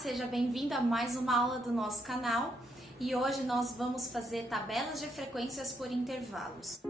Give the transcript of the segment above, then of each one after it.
seja bem-vindo a mais uma aula do nosso canal e hoje nós vamos fazer tabelas de frequências por intervalos.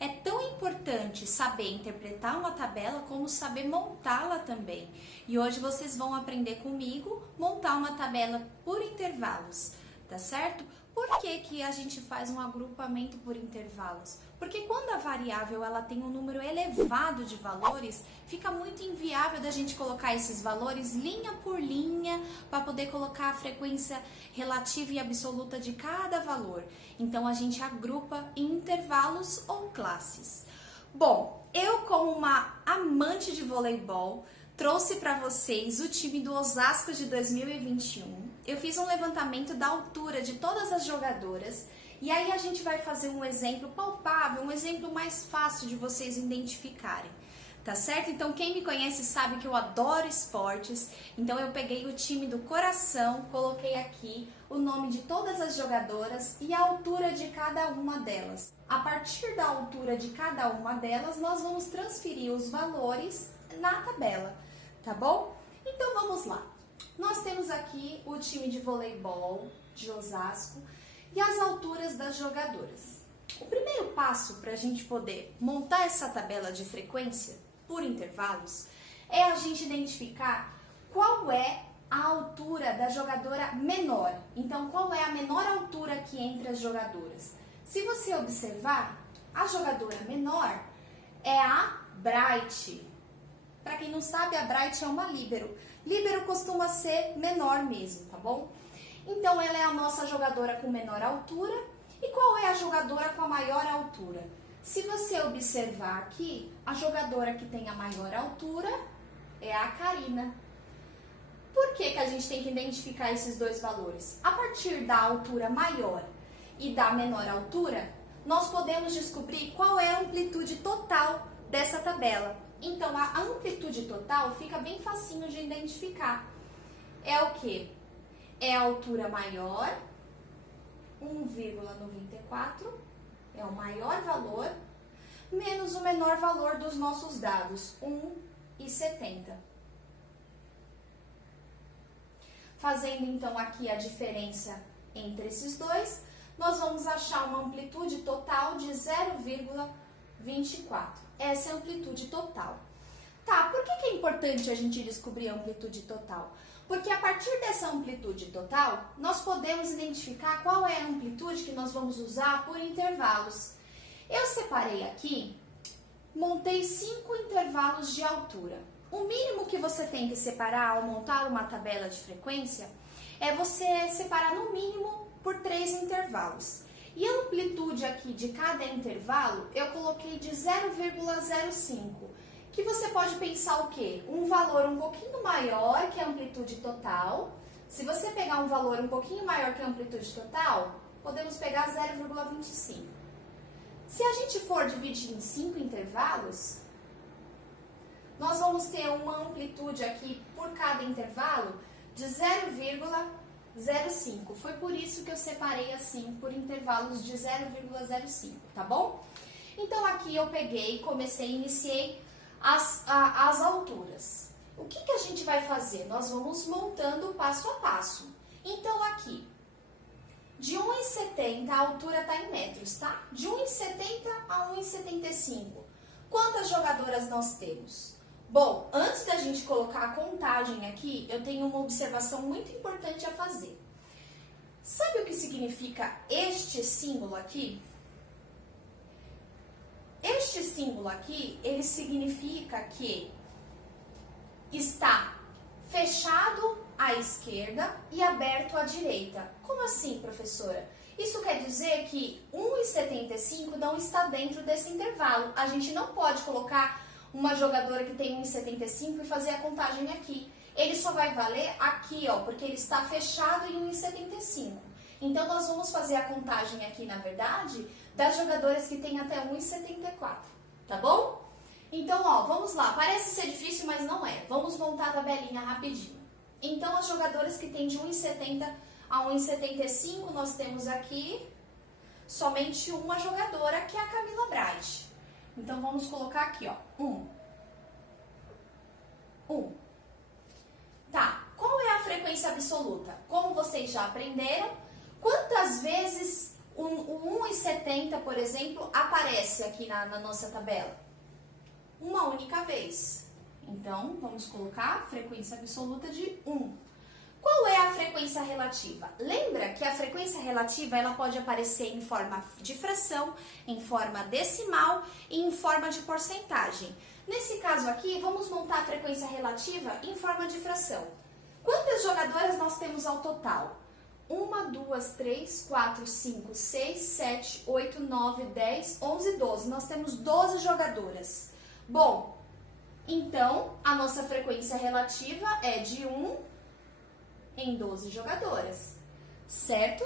É tão importante saber interpretar uma tabela como saber montá-la também. E hoje vocês vão aprender comigo montar uma tabela por intervalos, tá certo? Por que a gente faz um agrupamento por intervalos? Porque quando a variável ela tem um número elevado de valores, fica muito inviável da gente colocar esses valores linha por linha para poder colocar a frequência relativa e absoluta de cada valor. Então a gente agrupa em intervalos ou classes. Bom, eu como uma amante de voleibol, trouxe para vocês o time do Osasco de 2021. Eu fiz um levantamento da altura de todas as jogadoras e aí a gente vai fazer um exemplo palpável, um exemplo mais fácil de vocês identificarem, tá certo? Então quem me conhece sabe que eu adoro esportes, então eu peguei o time do coração, coloquei aqui o nome de todas as jogadoras e a altura de cada uma delas. A partir da altura de cada uma delas, nós vamos transferir os valores na tabela, tá bom? Então vamos lá. Nós temos aqui o time de voleibol de Osasco e as alturas das jogadoras. O primeiro passo para a gente poder montar essa tabela de frequência por intervalos é a gente identificar qual é a altura da jogadora menor. Então, qual é a menor altura aqui entre as jogadoras? Se você observar, a jogadora menor é a Bright. Para quem não sabe, a Bright é uma líbero. Líbero costuma ser menor mesmo, tá bom? Então, ela é a nossa jogadora com menor altura. E qual é a jogadora com a maior altura? Se você observar aqui, a jogadora que tem a maior altura é a Karina. Por que a gente tem que identificar esses dois valores? A partir da altura maior e da menor altura, nós podemos descobrir qual é a amplitude total dessa tabela. Então, a amplitude total fica bem facinho de identificar. É o quê? É a altura maior, 1,94, é o maior valor, menos o menor valor dos nossos dados, 1,70. Fazendo, então, aqui a diferença entre esses dois, nós vamos achar uma amplitude total de 0,24. Essa é a amplitude total. Tá, por que é importante a gente descobrir a amplitude total? Porque a partir dessa amplitude total, nós podemos identificar qual é a amplitude que nós vamos usar por intervalos. Eu separei aqui, montei 5 intervalos de altura. O mínimo que você tem que separar ao montar uma tabela de frequência é você separar no mínimo por 3 intervalos. E a amplitude aqui de cada intervalo, eu coloquei de 0,05, que você pode pensar o quê? Um valor um pouquinho maior que a amplitude total. Se você pegar um valor um pouquinho maior que a amplitude total, podemos pegar 0,25. Se a gente for dividir em 5 intervalos, nós vamos ter uma amplitude aqui por cada intervalo de 0,05. Foi por isso que eu separei assim por intervalos de 0,05, tá bom? Então aqui eu peguei, iniciei as alturas. O que a gente vai fazer? Nós vamos montando passo a passo. Então aqui, de 1,70 a altura está em metros, tá? De 1,70 a 1,75. Quantas jogadoras nós temos? Bom, antes da gente colocar a contagem aqui, eu tenho uma observação muito importante a fazer. Sabe o que significa este símbolo aqui? Este símbolo aqui, ele significa que está fechado à esquerda e aberto à direita. Como assim, professora? Isso quer dizer que 1,75 não está dentro desse intervalo. A gente não pode colocar uma jogadora que tem 1,75 e fazer a contagem aqui. Ele só vai valer aqui, ó, porque ele está fechado em 1,75. Então, nós vamos fazer a contagem aqui, na verdade, das jogadoras que tem até 1,74, tá bom? Então, ó, vamos lá. Parece ser difícil, mas não é. Vamos montar a tabelinha rapidinho. Então, as jogadoras que tem de 1,70 a 1,75, nós temos aqui somente uma jogadora, que é a Camila Bright. Então, vamos colocar aqui, ó, 1, 1. Tá, qual é a frequência absoluta? Como vocês já aprenderam, quantas vezes o 1,70, por exemplo, aparece aqui na nossa tabela? Uma única vez. Então, vamos colocar a frequência absoluta de 1. Qual é a frequência relativa? Lembra que a frequência relativa ela pode aparecer em forma de fração, em forma decimal e em forma de porcentagem. Nesse caso aqui, vamos montar a frequência relativa em forma de fração. Quantas jogadoras nós temos ao total? 1, 2, 3, 4, 5, 6, 7, 8, 9, 10, 11, 12. Nós temos 12 jogadoras. Bom, então a nossa frequência relativa é de 1 em 12 jogadoras, certo?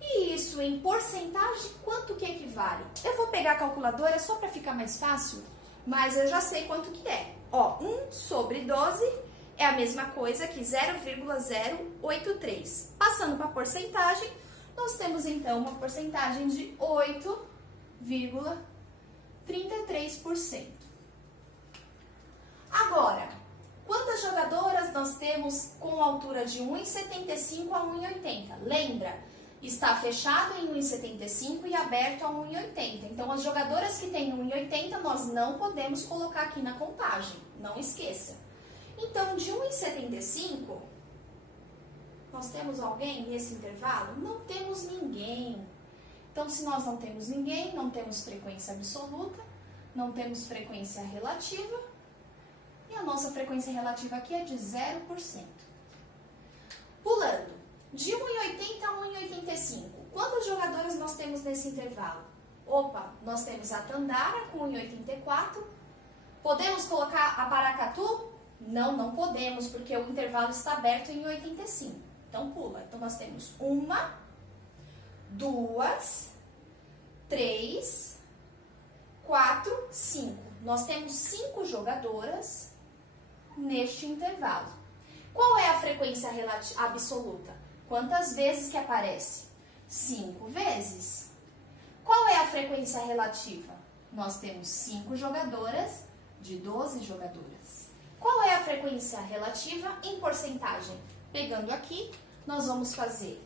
E isso em porcentagem, quanto que equivale? Eu vou pegar a calculadora só para ficar mais fácil, mas eu já sei quanto que é. Ó, 1 sobre 12 é a mesma coisa que 0,083. Passando para porcentagem, nós temos então uma porcentagem de 8,33%. Agora, quantas jogadoras nós temos com altura de 1,75 a 1,80? Lembra, está fechado em 1,75 e aberto a 1,80. Então, as jogadoras que têm 1,80 nós não podemos colocar aqui na contagem, não esqueça. Então, de 1,75, nós temos alguém nesse intervalo? Não temos ninguém. Então, se nós não temos ninguém, não temos frequência absoluta, não temos frequência relativa, e a nossa frequência relativa aqui é de 0%. Pulando, de 1,80 a 1,85, quantas jogadoras nós temos nesse intervalo? Opa, nós temos a Tandara com 1,84. Podemos colocar a Paracatu? Não, não podemos, porque o intervalo está aberto em 1,85. Então, pula. Então, nós temos 1, 2, 3, 4, 5. Nós temos 5 jogadoras neste intervalo. Qual é a frequência absoluta? Quantas vezes que aparece? 5 vezes. Qual é a frequência relativa? Nós temos 5 jogadoras de 12 jogadoras. Qual é a frequência relativa em porcentagem? Pegando aqui, nós vamos fazer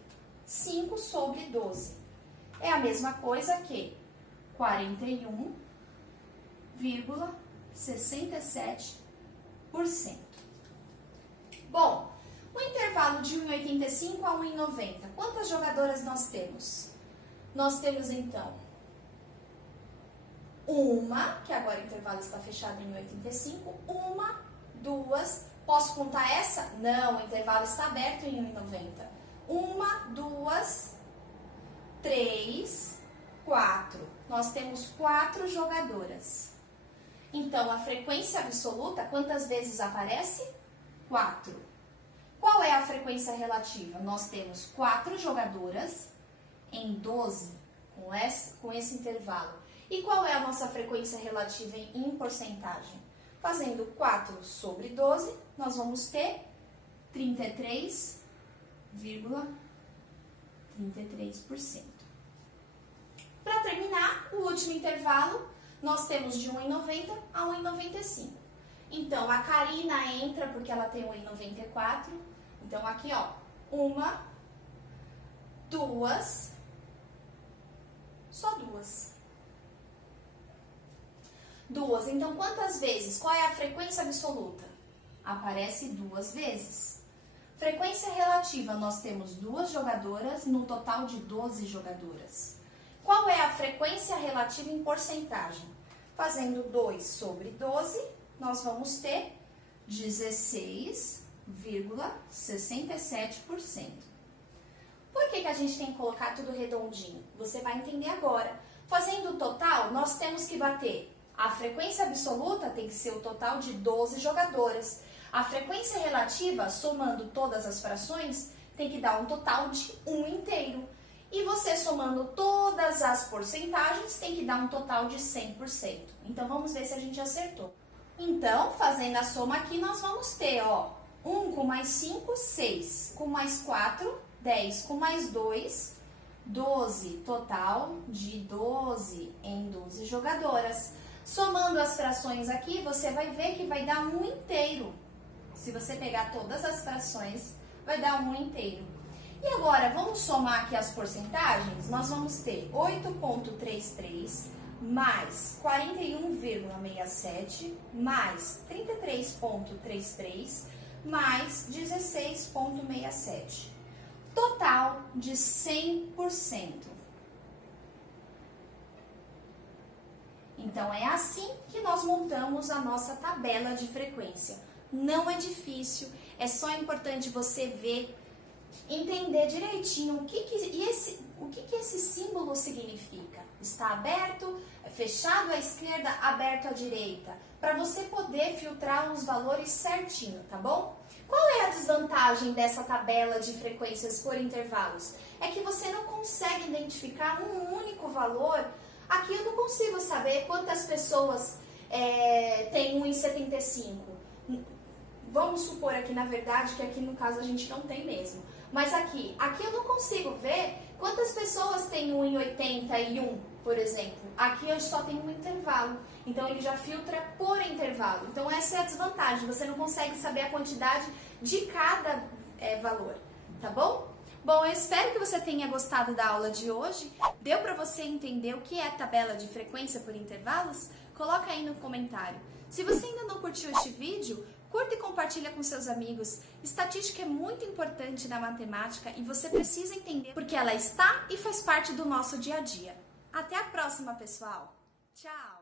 5 sobre 12. É a mesma coisa que 41,67%. Bom, o intervalo de 1,85 a 1,90, quantas jogadoras nós temos? Nós temos, então, uma, que agora o intervalo está fechado em 1,85, 1, 2, posso contar essa? Não, o intervalo está aberto em 1,90. 1, 2, 3, 4. Nós temos 4 jogadoras. Então, a frequência absoluta, quantas vezes aparece? 4. Qual é a frequência relativa? Nós temos 4 jogadoras em 12, com esse intervalo. E qual é a nossa frequência relativa em porcentagem? Fazendo 4 sobre 12, nós vamos ter 33,33%. Para terminar, o último intervalo, nós temos de 1,90 a 1,95. Então, a Karina entra porque ela tem 1,94. Então, aqui, ó, 1, 2, só 2. 2. Então, quantas vezes? Qual é a frequência absoluta? Aparece 2 vezes. Frequência relativa, nós temos 2 jogadoras no total de 12 jogadoras. Qual é a frequência relativa em porcentagem? Fazendo 2 sobre 12, nós vamos ter 16,67%. Por que a gente tem que colocar tudo redondinho? Você vai entender agora. Fazendo o total, nós temos que bater. A frequência absoluta tem que ser o total de 12 jogadoras. A frequência relativa, somando todas as frações, tem que dar um total de 1 inteiro. E você somando todas as porcentagens, tem que dar um total de 100%. Então, vamos ver se a gente acertou. Então, fazendo a soma aqui, nós vamos ter, ó, 1 com mais 5, 6, com mais 4, 10, com mais 2, 12, total de 12 em 12 jogadoras. Somando as frações aqui, você vai ver que vai dar 1 inteiro. Se você pegar todas as frações, vai dar 1 inteiro. E agora, vamos somar aqui as porcentagens? Nós vamos ter 8,33 mais 41,67 mais 33,33 mais 16,67. Total de 100%. Então, é assim que nós montamos a nossa tabela de frequência. Não é difícil, é só importante você ver, entender direitinho o que esse símbolo significa. Está aberto, fechado à esquerda, aberto à direita, para você poder filtrar os valores certinho, tá bom? Qual é a desvantagem dessa tabela de frequências por intervalos? É que você não consegue identificar um único valor. Aqui eu não consigo saber quantas pessoas têm 1,75. Vamos supor aqui, na verdade, que aqui no caso a gente não tem mesmo. Mas aqui eu não consigo ver quantas pessoas têm 1,81, por exemplo. Aqui eu só tenho um intervalo. Então ele já filtra por intervalo. Então essa é a desvantagem. Você não consegue saber a quantidade de cada valor. Tá bom? Bom, eu espero que você tenha gostado da aula de hoje. Deu para você entender o que é tabela de frequência por intervalos? Coloca aí no comentário. Se você ainda não curtiu este vídeo, curta e compartilha com seus amigos. Estatística é muito importante na matemática e você precisa entender porque ela está e faz parte do nosso dia a dia. Até a próxima, pessoal! Tchau!